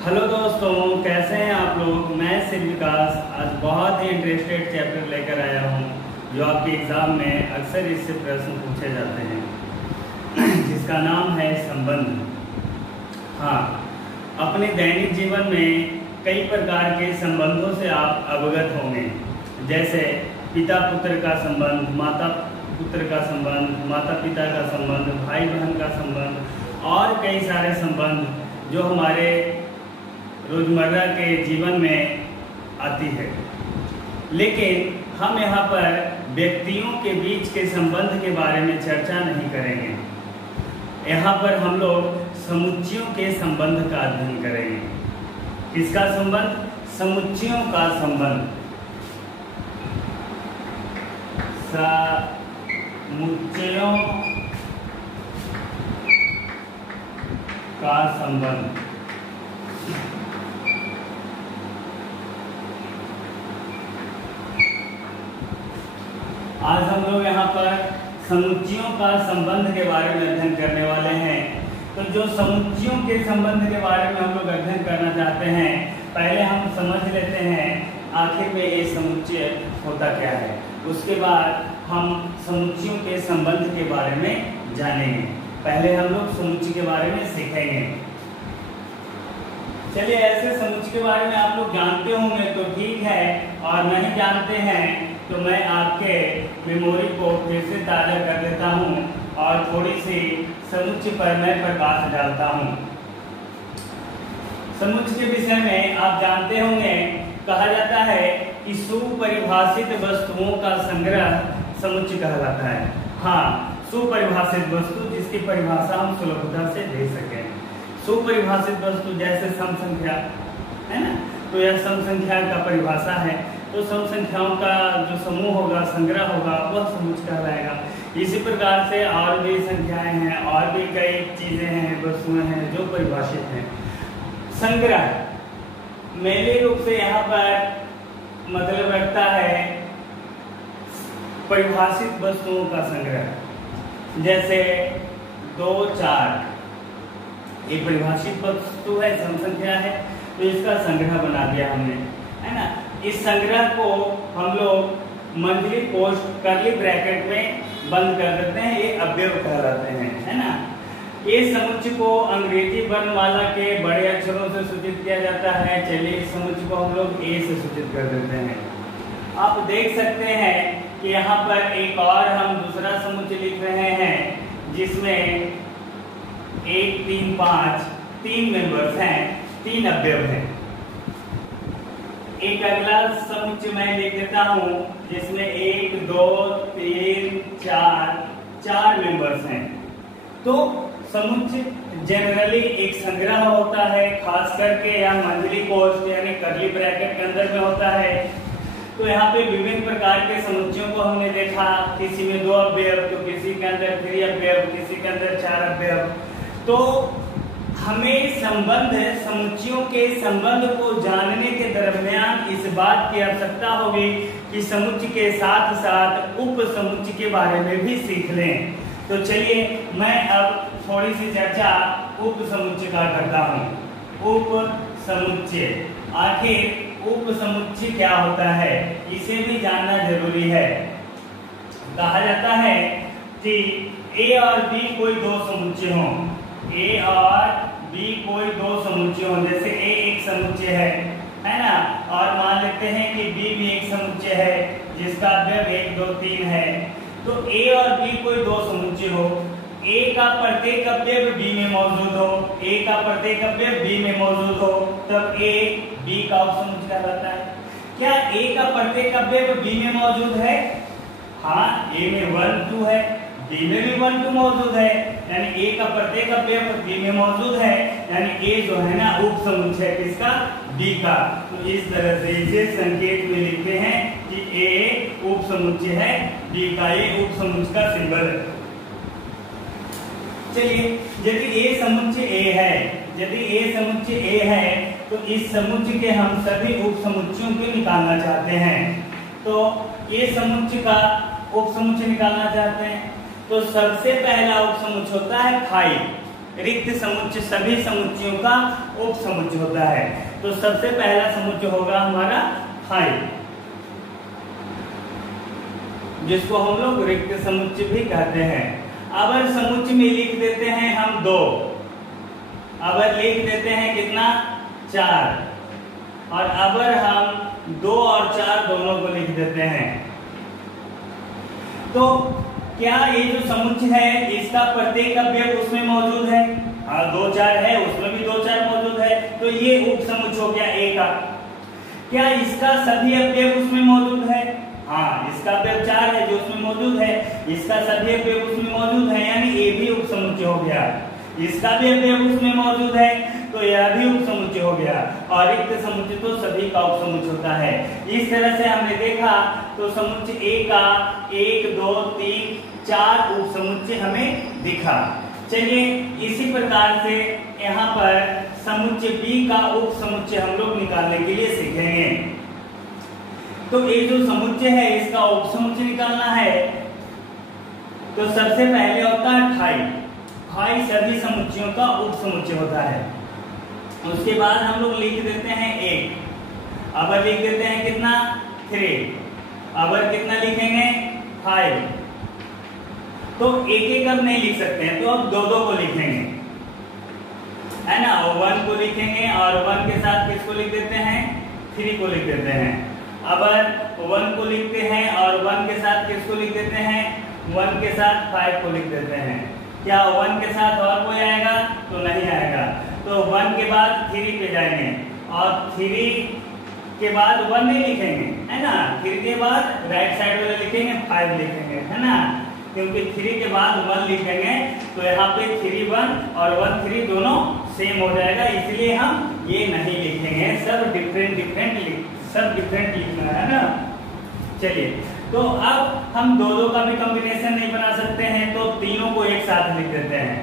Hello दोस्तों, कैसे हैं आप लोग। मैं शिव विकास आज बहुत ही इंटरेस्टेड चैप्टर लेकर आया हूं जो आपके एग्ज़ाम में अक्सर इससे प्रश्न पूछे जाते हैं जिसका नाम है संबंध। हाँ, अपने दैनिक जीवन में कई प्रकार के संबंधों से आप अवगत होंगे, जैसे पिता पुत्र का संबंध, माता पुत्र का संबंध, माता पिता का संबंध, भाई बहन का संबंध और कई सारे संबंध जो हमारे रोजमर्रा के जीवन में आती है। लेकिन हम यहाँ पर व्यक्तियों के बीच के संबंध के बारे में चर्चा नहीं करेंगे। यहाँ पर हम लोग समुच्चयों के संबंध का अध्ययन करेंगे। किसका संबंध? समुच्चयों का संबंध। समुच्चयों का संबंध। आज हम लोग यहाँ पर समुच्चयों का संबंध के बारे में अध्ययन करने वाले हैं। तो जो समुच्चयों के संबंध के बारे में हम लोग अध्ययन करना चाहते हैं, पहले हम समझ लेते हैं आखिर में ये समुच्चय होता क्या है। उसके बाद हम समुच्चयों के संबंध के बारे में जानेंगे। पहले हम लोग समुच्चय के बारे में सीखेंगे। चलिए, ऐसे समुच्चय के बारे में आप लोग जानते होंगे तो ठीक है, और नहीं जानते हैं तो मैं आपके मेमोरी को फिर से ताज़ा कर देता हूँ और थोड़ी सी समुच्चय पर मैं प्रकाश डालता हूँ। समुच्चय के विषय में आप जानते होंगे, कहा जाता है कि सुपरिभाषित वस्तुओं का संग्रह समुच्चय कहलाता है। हाँ, सुपरिभाषित वस्तु जिसकी परिभाषा हम सुलभता से दे सकें। सुपरिभाषित वस्तु जैसे सम संख्या है ना, तो यह सम संख्या का परिभाषा है। तो सम संख्याओं का जो समूह होगा, संग्रह होगा, वह समुच्चय कहलाएगा। इसी प्रकार से और भी संख्याएं हैं और भी कई चीजें हैं, वस्तुएं हैं जो परिभाषित हैं। संग्रह मेरे रूप से यहाँ पर मतलब रखता है परिभाषित वस्तुओं का संग्रह। जैसे 2, 4 ये परिभाषित वस्तु है, सम संख्या है, तो इसका संग्रह बना दिया हमने, है ना। इस संग्रह को हम लोग मंथली पोस्ट कर्ली ब्रैकेट में बंद कर देते हैं, ये अवयव कहलाते हैं, है ना। ये समुच्चय को अंग्रेजी वर्णमाला के बड़े अक्षरों से सूचित किया जाता है। चलिए, इस समुच्चय को हम लोग ए से सूचित कर देते हैं। आप देख सकते हैं कि यहाँ पर एक और हम दूसरा समुच्चय लिख रहे हैं जिसमें 1, 3, 5 3 मेंबर्स हैं, 3 अवयव हैं। एक अगला समुच्चय मैं लिख देता हूँ जिसमें 1, 2, 3, 4 मेंबर्स हैं। तो समुच्चय जनरली एक संग्रह होता है, खास करके यह मंथली पोस्ट यानी कर्ली ब्रैकेट के अंदर में होता है। तो यहाँ पे विभिन्न प्रकार के समुच्चयों को हमने देखा, किसी में 2 अवयव, तो किसी के अंदर 3 अवयव, किसी के अंदर 4 अवयव। तो हमें संबंध, समुच्चयों के संबंध को जानने के दरमियान इस बात की आवश्यकता होगी कि समुच्चय के साथ साथ उप समुच्चय के बारे में भी सीख लें। तो चलिए, मैं अब थोड़ी सी चर्चा उप समुच्चय का करता हूँ। उप समुच्चय, आखिर उप समुच्चय क्या होता है, इसे भी जानना जरूरी है। कहा जाता है कि ए और बी कोई 2 समुच्चय हों, ए और बी कोई 2 समुच्चय हों। जैसे ए एक समुच्चय है ना, और मान लेते हैं कि बी भी एक समुच्चय है जिसका अवयव 1, 2, 3 है। तो ए और बी कोई 2 समुच्चय हो, ए का प्रत्येक अवयव बी में मौजूद हो, ए का प्रत्येक अवयव बी में मौजूद हो, तब ए बी का उपसमुच्चय कहलाता है। क्या ए का प्रत्येक अवयव बी में मौजूद है? हाँ, ए में 1, 2 है, बी में भी 1, 2 मौजूद है, यानी ए का प्रत्येक अवयव बी में मौजूद है, यानी ए जो है ना उप समुच्चय है किसका? बी का। तो इस तरह से इसे संकेत में लिखते हैं कि ए उप समुच्चय है बी का, ये उप समुच्चय का सिंबल है। चलिए, यदि ए समुच्चय ए है, यदि ए समुच्चय ए है तो इस समुच्चय के हम सभी उप समुच्चयों को निकालना चाहते हैं। तो ए समुच्चय का उप समुच्चय निकालना चाहते हैं तो सबसे पहला उपसमुच्चय होता है 5। रिक्त समुच्चय सभी समुच्चयों का उप समुच्चय होता है। तो सबसे पहला समुच्चय होगा हमारा 5, जिसको हम लोग रिक्त समुच्चय भी कहते हैं। अगर समुच्चय में लिख देते हैं हम 2, अगर लिख देते हैं कितना 4, और अगर हम 2 और 4 दोनों को लिख देते हैं, तो क्या ये जो समुच्चय है इसका प्रत्येक अवयव उसमें मौजूद है? हाँ, 2 4 है, उसमें भी 2 4 मौजूद है, तो ये उप समुच्चय हो गया A का। क्या इसका सभी अवयव उसमें मौजूद है? हाँ, इसका अवयव 4 है जो उसमें मौजूद है, इसका सभी अवयव उसमें मौजूद है, यानी ये भी उप समुच्चय हो गया। इसका भी अवयव उसमें मौजूद है, तो यह भी उप समुच्चय हो गया। और रिक्त समुच्चय तो सभी का उप समुच्चय होता है। इस तरह से हमने देखा तो समुच्चय A का 1 2 3 4 उप समुच्चय हमें दिखा। चलिए इसी प्रकार से यहाँ पर समुच्चय B का उप समुच्चय हम लोग निकालने के लिए सीखेंगे। तो ये जो समुच्चय है इसका उप समुच्चय निकालना है, तो सबसे पहले होता है 5 सभी समुच्चयों का उप समुच्चय होता है। उसके बाद हम लोग लिख देते हैं 1, अब लिख देते हैं कितना 3, अब कितना लिखेंगे 5। तो एक अब नहीं लिख सकते हैं, तो अब 2 को लिखेंगे, है ना। और 1 को लिखेंगे और 1 के साथ किसको लिख देते हैं 3 को लिख देते हैं। अब 1 को लिखते हैं और 1 के साथ किसको लिख देते हैं 1 के साथ 5 को लिख देते हैं। क्या 1 के साथ और कोई आएगा? तो नहीं आएगा, तो 1 के बाद 3 पे जाएंगे और 3 के बाद 1 नहीं लिखेंगे, है ना। 3 के बाद राइट साइड वाले लिखेंगे 5 लिखेंगे, है ना, क्योंकि 3 के बाद 1 लिखेंगे तो यहाँ पे 3 1 और 1 3 दोनों सेम हो जाएगा, इसलिए हम ये नहीं लिखेंगे, सब डिफरेंट लिखना है ना। चलिए, तो अब हम 2 का भी कॉम्बिनेशन नहीं बना सकते हैं, तो तीनों को एक साथ लिख देते हैं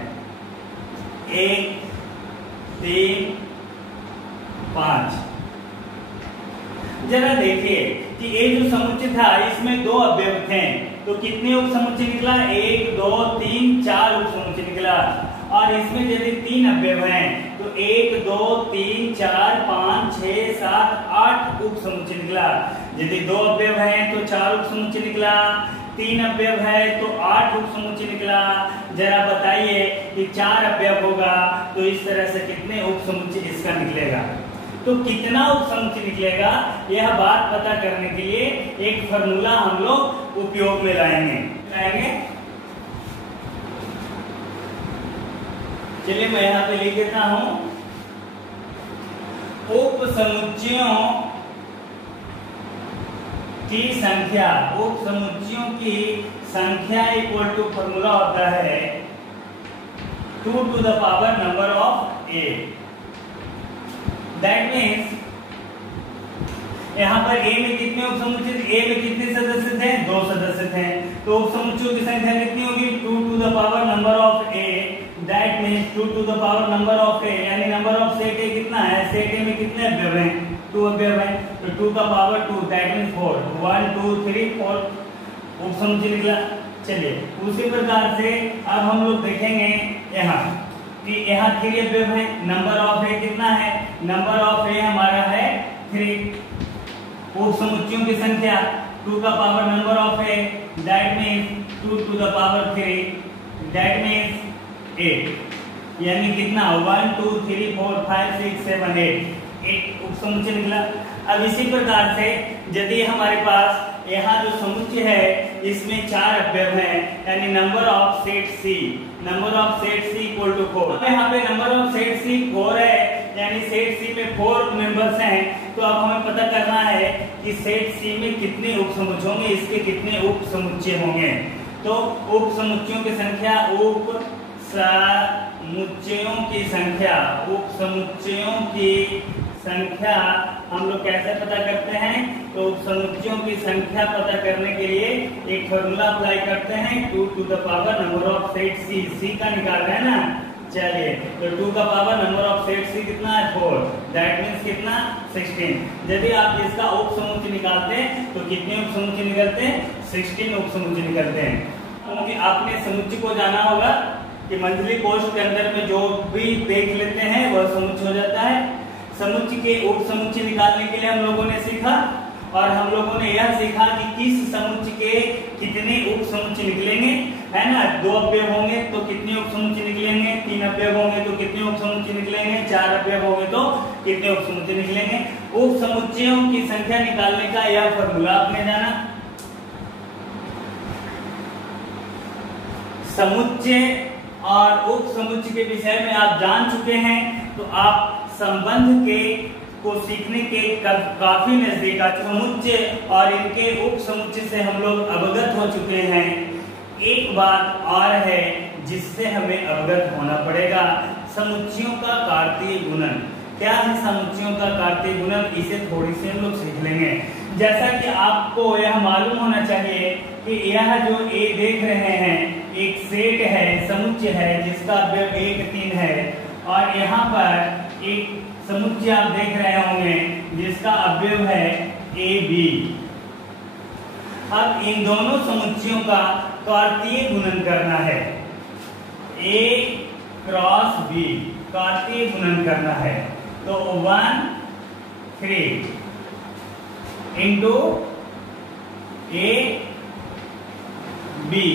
1 3 5। जरा देखिए कि ये जो समुच्चय था इसमें 2 अवयव थे, तो कितने उप समुच्चय निकला 1 2 3 4 उप समुच्चय निकला। और इसमें यदि 3 अवयव हैं तो 1 2 3 4 5 6 7 8 उप समुच्चय निकला। यदि 2 अवयव हैं तो 4 उप समुच्चय निकला, 3 अवयव है तो 8 उप समुच्चय निकला। जरा बताइए कि 4 अवयव होगा तो इस तरह से कितने उप समुच्चय इसका निकलेगा। तो कितना उप समुच्चय निकलेगा यह बात पता करने के लिए एक फार्मूला हम लोग उपयोग में लाएंगे। चलिए मैं यहाँ पे लिख देता हूं, उप समुच्चयों की संख्या, उप समुच्चयों की संख्या इक्वल टू फॉर्मूला होता है 2 to the power number of A। That means यहाँ पर A में कितने उप समुच्चय, A में कितने सदस्य थे 2 सदस्य थे, तो उप समुच्चयों की संख्या कितनी होगी 2 to the power number of A। That means 2 to the power number of A, यानी नंबर ऑफ सेट A कितना है, सेट A में कितने अवयव हैं 2 अवयव हैं, तो 2 का पावर 2 दैट मीन्स 4, 1 2 3 4 उप समुच्चय निकला। चलिए उसी प्रकार से अब हम लोग देखेंगे यहाँ कि यहाँ 3 अवयव है, नंबर ऑफ A कितना है, नंबर ऑफ A हमारा है 3। उप समुच्चयों की संख्या 2 का power number of A that means 2 to the power 3 that means 8, यानी कितना 1 2 3 4 5 6 7 8 उप समुच्चय निकला। अब इसी प्रकार से यदि हमारे पास यहाँ जो समुच्चय है इसमें 4 अवयव हैं, यानी number of set C, number of set C equal to 4। यहाँ पे नंबर ऑफ सेट C 4 है, यानी सेट C में 4 मेंबर्स हैं, तो अब हमें पता करना है कि सेट C में कितने उप समुच्चय होंगे, इसके कितने उप समुच्चय होंगे। तो उप समुच्चयों की संख्या, उप समुच्चयों की संख्या, उप समुच्चयों की संख्या हम लोग कैसे पता करते हैं, तो उप समुच्चयों की संख्या पता करने के लिए एक फॉर्मूला अप्लाई करते हैं 2 to the power number of set C का निकाल रहे हैं ना। चलिए तो 2 का power number of set C कितना है 4, दैट मीन्स कितना 16। यदि आप इसका उप समुच्चय निकालते हैं तो कितने उप समुच्चय निकलते हैं 16 उप समुच्चय निकलते हैं। क्योंकि आपने समुच्चय को जाना होगा कि मंथली कॉस्ट के अंदर में जो भी देख लेते हैं वह समुच्चय हो जाता है। समुच्चय के उप समुच्चय निकालने के लिए हम लोगों ने सीखा, और हम लोगों ने यह सीखा कि किस समुच्चय के कितने उप समुच्चय निकलेंगे, है ना। 2 अवयव होंगे तो कितने उप समुच्चय निकलेंगे, 3 अवयव होंगे तो कितने उप समुच्चय निकलेंगे, 4 अवयव होंगे तो कितने उप समुच्चय निकलेंगे। उप समुच्चयों की संख्या निकालने का यह फॉर्मूला आपने जाना। समुच्चय और उप समुच्चय के विषय में आप जान चुके हैं, तो आप संबंध के को सीखने के काफी नजदीक आ। समुच्चय और इनके उप समुच्चय से हम लोग अवगत हो चुके हैं। एक बात और है जिससे हमें अवगत होना पड़ेगा, समुच्चयों का कार्तीय गुणन। क्या है समुच्चयों का कार्तीय गुणन, इसे थोड़ी सी हम लोग सीख लेंगे। जैसा कि आपको यह मालूम होना चाहिए कि यह जो ए देख रहे हैं एक सेट है, समुच्चय है जिसका अवयव 1 3 है, और यहाँ पर एक समुच्चय आप देख रहे होंगे जिसका अवयव है ए बी। अब इन दोनों समुच्चयों का कार्तीय गुणन करना है, ए क्रॉस बी कार्तीय गुणन करना है। तो 1 3 इंटू ए बी।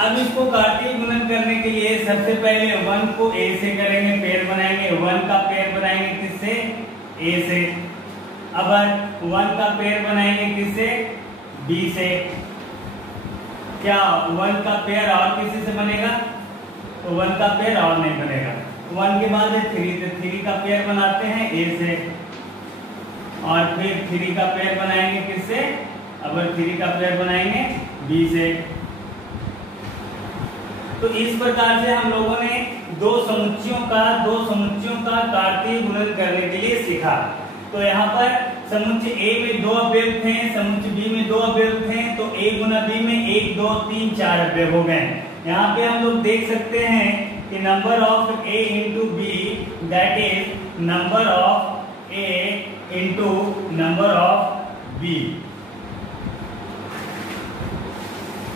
अब इसको कार्तीय गुणन करने के लिए सबसे पहले 1 को a से करेंगे, पेयर बनाएंगे। 1 का पेयर बनाएंगे किससे, a से। अब 1 का पेयर बनाएंगे किससे, b से। क्या 1 का पेयर और किसी से बनेगा, तो 1 का पेयर और नहीं बनेगा। 1 के बाद 3, तो 3 का पेयर बनाते हैं a से, और फिर 3 का पेयर बनाएंगे किससे, अब 3 का पेयर बनाएंगे b से। तो इस प्रकार से हम लोगों ने दो समुच्चयों का कार्तीय गुणन करने के लिए सीखा। तो यहाँ पर समुच्चय ए में 2 अवयव थे, समुच्चय बी में 2 अवयव थे, तो ए गुना बी में 1 2 3 4 अवयव हो गए। यहाँ पे हम लोग देख सकते हैं कि number of A into B that is number of A into number of B,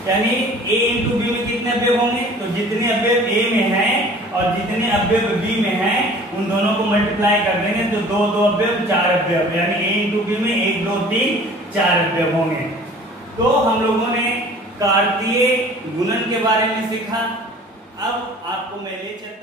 यानी a इंटू बी में कितने अवयव होंगे, तो जितने अवयव a में हैं और जितने अवयव b में हैं उन दोनों को मल्टीप्लाई कर देंगे तो 2 2 अवयव 4 अवयव, यानी a इंटू बी में 1 2 3 4 अवयव होंगे। तो हम लोगों ने कार्तीय गुणन के बारे में सीखा। अब आपको मैं ले चलूं